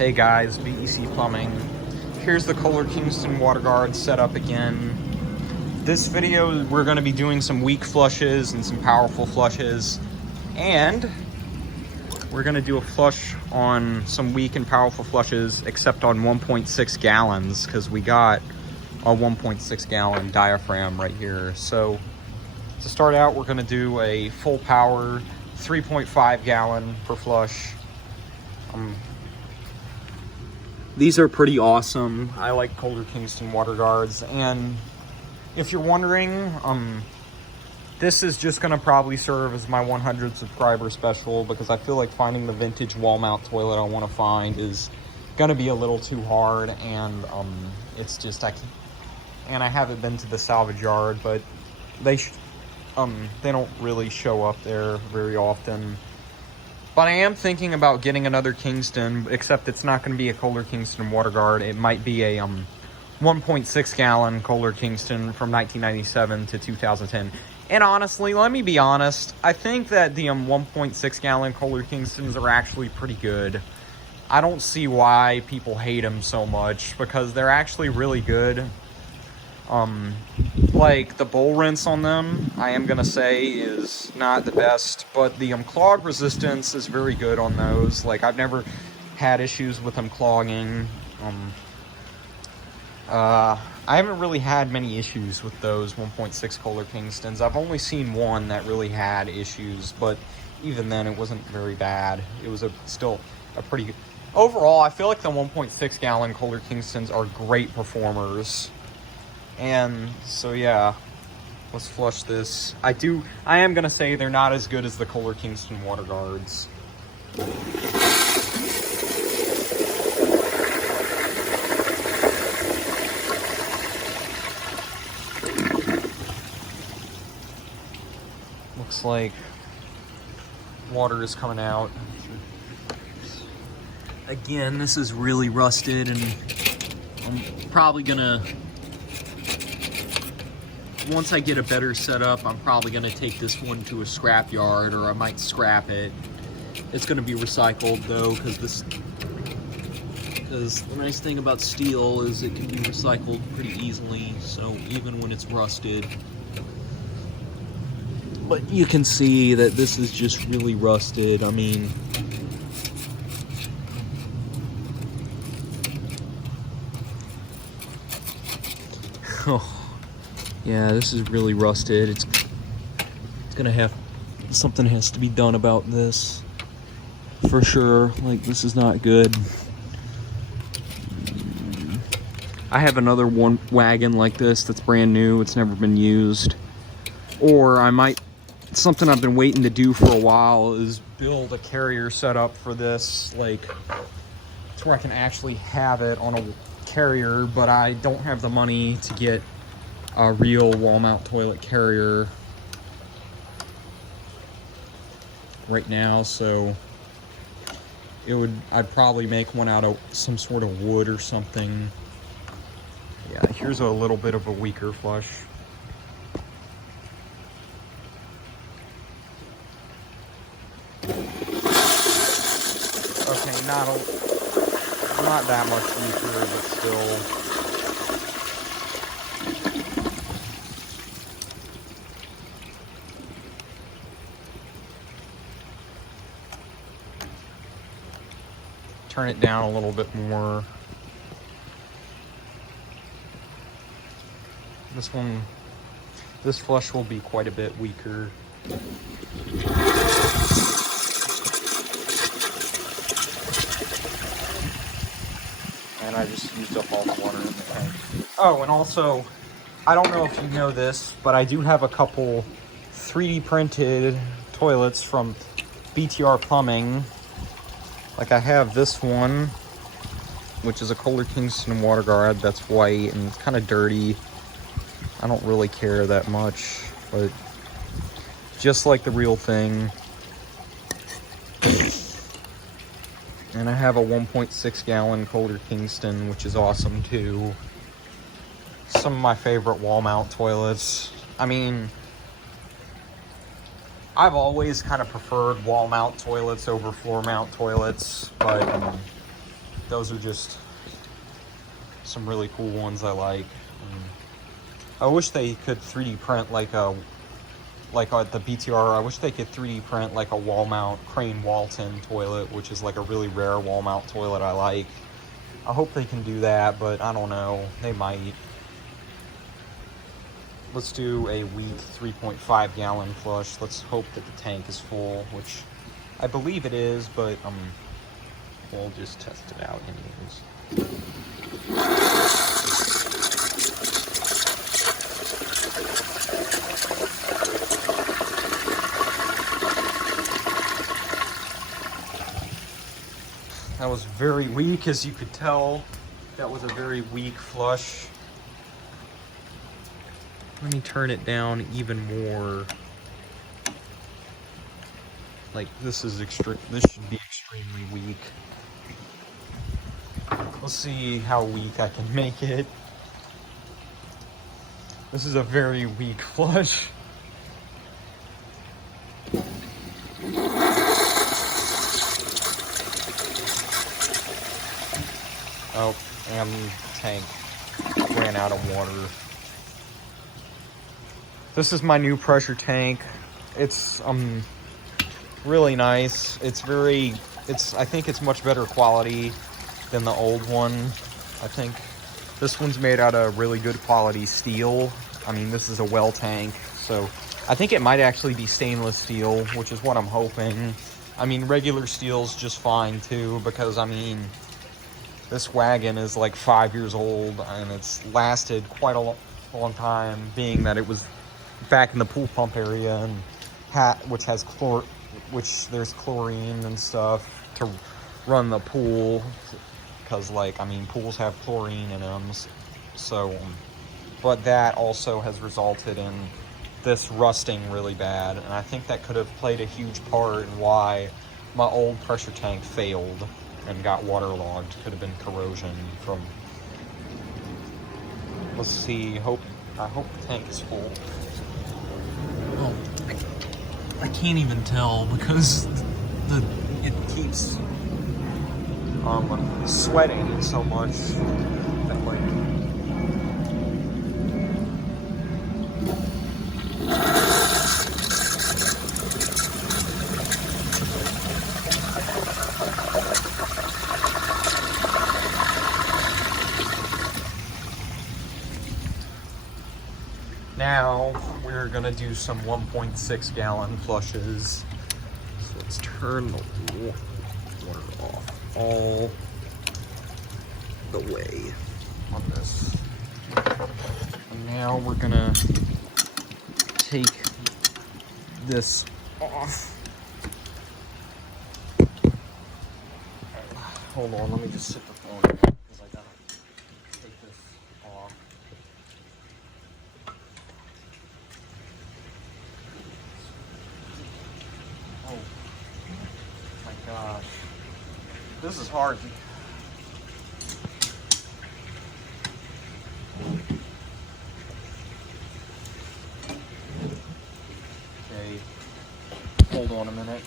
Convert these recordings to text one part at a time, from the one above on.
Hey guys, BEC Plumbing. Here's the Kohler Kingston water guard set up again. This video, we're going to be doing some weak flushes and some powerful flushes. And we're going to do a flush on some weak and powerful flushes, except on 1.6 gallons, because we got a 1.6 gallon diaphragm right here. So to start out, we're going to do a full power 3.5 gallon per flush. These are pretty awesome. I like Kohler Kingston water guards. And if you're wondering, this is just gonna probably serve as my 100 subscriber special, because I feel like finding the vintage wall mount toilet I want to find is gonna be a little too hard, and it's just I haven't been to the salvage yard, but they don't really show up there very often. But I am thinking about getting another Kingston, except it's not going to be a Kohler Kingston water guard. It might be a 1.6 gallon Kohler Kingston from 1997 to 2010. And honestly, let me be honest, I think that the 1.6 gallon Kohler Kingstons are actually pretty good. I don't see why people hate them so much, because they're actually really good. Like the bowl rinse on them, I am gonna say, is not the best, but the clog resistance is very good on those. Like, I've never had issues with them clogging. I haven't really had many issues with those 1.6 Kohler Kingstons. I've only seen one that really had issues, but even then it wasn't very bad. It was still a pretty good. Overall, I feel like the 1.6 gallon Kohler Kingstons are great performers. And so yeah, let's flush this. I am gonna say they're not as good as the Kohler Kingston water guards. Looks like water is coming out. Again, this is really rusted, and I'm probably gonna, once I get a better setup, I'm probably going to take this one to a scrap yard, or I might scrap it. It's going to be recycled though, because the nice thing about steel is it can be recycled pretty easily, so even when it's rusted. But you can see that this is just really rusted. I mean, oh. Yeah, this is really rusted. It's gonna have, something has to be done about this for sure. Like, this is not good. I have another one wagon like this that's brand new. It's never been used. Or I might, something I've been waiting to do for a while is build a carrier setup for this, like, to where I can actually have it on a carrier, but I don't have the money to get a real wall mount toilet carrier right now, so I'd probably make one out of some sort of wood or something. Yeah, here's a little bit of a weaker flush. Okay, not that much weaker, but still. Turn it down a little bit more. This flush will be quite a bit weaker. And I just used up all the water in the tank. Oh, and also, I don't know if you know this, but I do have a couple 3D printed toilets from BTR Plumbing. Like, I have this one, which is a Kohler Kingston water guard that's white and it's kind of dirty. I don't really care that much, but just like the real thing. And I have a 1.6 gallon Kohler Kingston, which is awesome too. Some of my favorite wall mount toilets. I mean, I've always kind of preferred wall mount toilets over floor mount toilets, but those are just some really cool ones I like. I wish they could 3D print like at the BTR. I wish they could 3D print like a wall mount Crane Walton toilet, which is like a really rare wall mount toilet I like. I hope they can do that, but I don't know. They might. Let's do a weak 3.5 gallon flush. Let's hope that the tank is full, which I believe it is, but we'll just test it out anyways. That was very weak, as you could tell. That was a very weak flush. Let me turn it down even more. Like, this is this should be extremely weak. Let's see how weak I can make it. This is a very weak flush. Oh, and the tank ran out of water. This is my new pressure tank. It's really nice. I think it's much better quality than the old one. I think this one's made out of really good quality steel. I mean, this is a well tank, so I think it might actually be stainless steel, which is what I'm hoping. I mean, regular steel's just fine too, because I mean, this wagon is like 5 years old and it's lasted quite a long time, being that it was back in the pool pump area, and which there's chlorine and stuff to run the pool, because like, I mean, pools have chlorine in them. So, but that also has resulted in this rusting really bad, and I think that could have played a huge part in why my old pressure tank failed and got waterlogged. Could have been corrosion from. Let's see. I hope the tank is full. Oh, I can't even tell because it keeps sweating so much that like. Now we're gonna do some 1.6 gallon flushes. So let's turn the water off all the way on this. And now we're gonna take this off. Hold on, let me just sit the phone down because I gotta take this off. Oh my gosh. This is hard. Okay. Hold on a minute.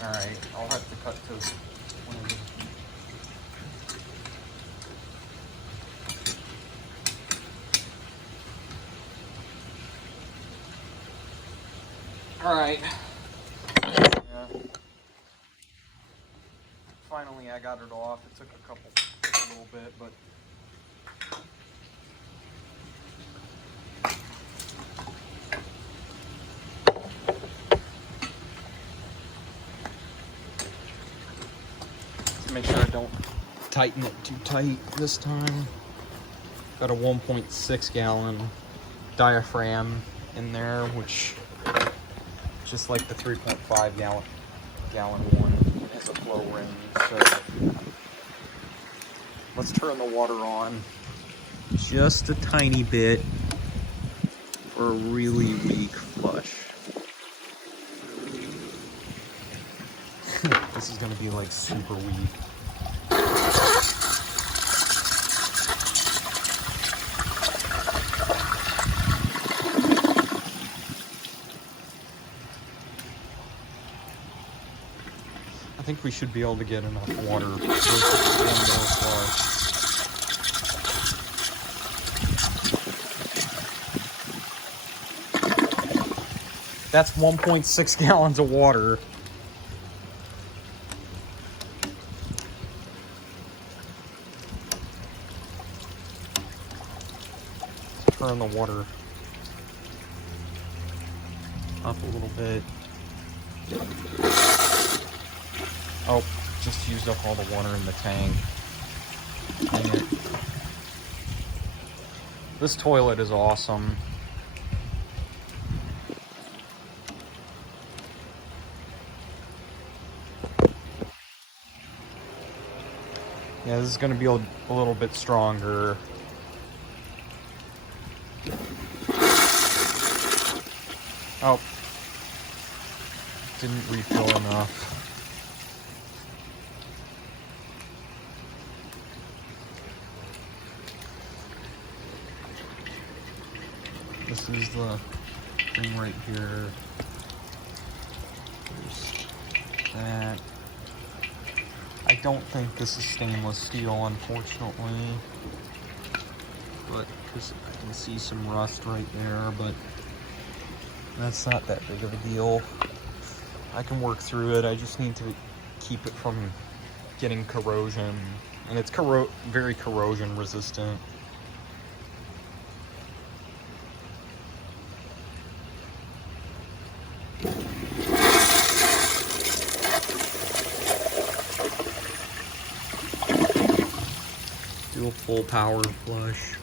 Alright, I'll have to cut to one of these. Alright. Yeah. Finally I got it off. It took a little bit, but make sure I don't tighten it too tight this time. Got a 1.6 gallon diaphragm in there, which just like the 3.5 gallon one has a flow ring. So let's turn the water on just a tiny bit for a really weak flush. This is gonna be like super weak. think we should be able to get enough water for it to flush. That's 1.6 gallons of water. Turn the water up a little bit. Oh, just used up all the water in the tank. Dang it. This toilet is awesome. Yeah, this is going to be a little bit stronger. Oh, didn't refill enough. This is the thing right here. There's that. I don't think this is stainless steel, unfortunately. But I can see some rust right there, but that's not that big of a deal. I can work through it. I just need to keep it from getting corrosion. And it's very corrosion resistant. Do a full power flush.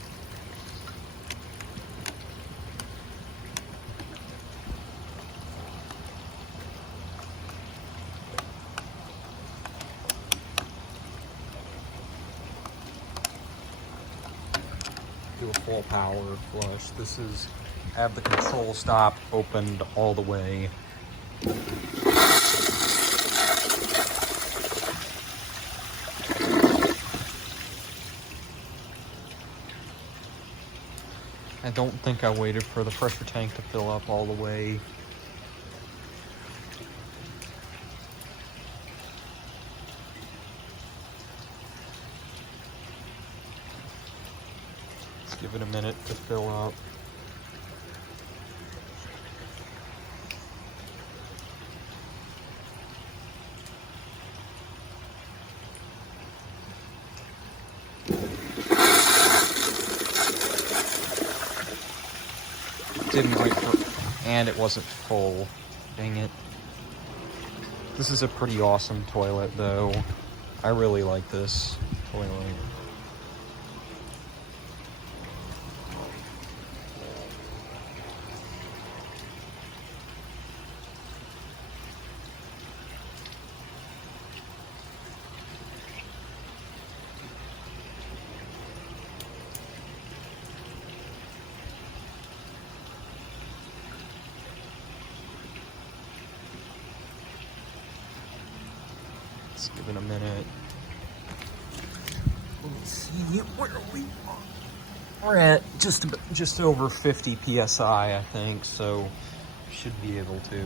Do a full power flush. This is, have the control stop opened all the way. I don't think I waited for the pressure tank to fill up all the way. Let's give it a minute to fill up. Didn't wait for, and it wasn't full. Dang it. This is a pretty awesome toilet though. I really like this toilet. Let's give it a minute. Let's see where we are. We're at just over 50 psi, I think, so should be able to.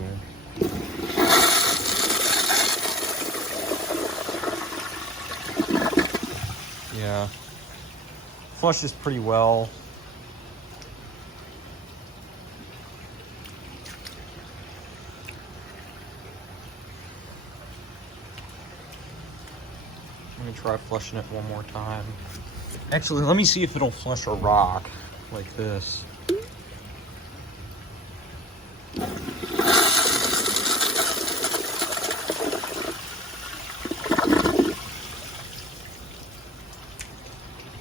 Yeah, flushes pretty well. Let me try flushing it one more time. Actually, let me see if it'll flush a rock like this.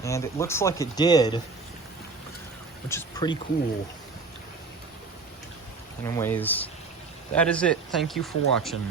And it looks like it did, which is pretty cool. Anyways, that is it. Thank you for watching.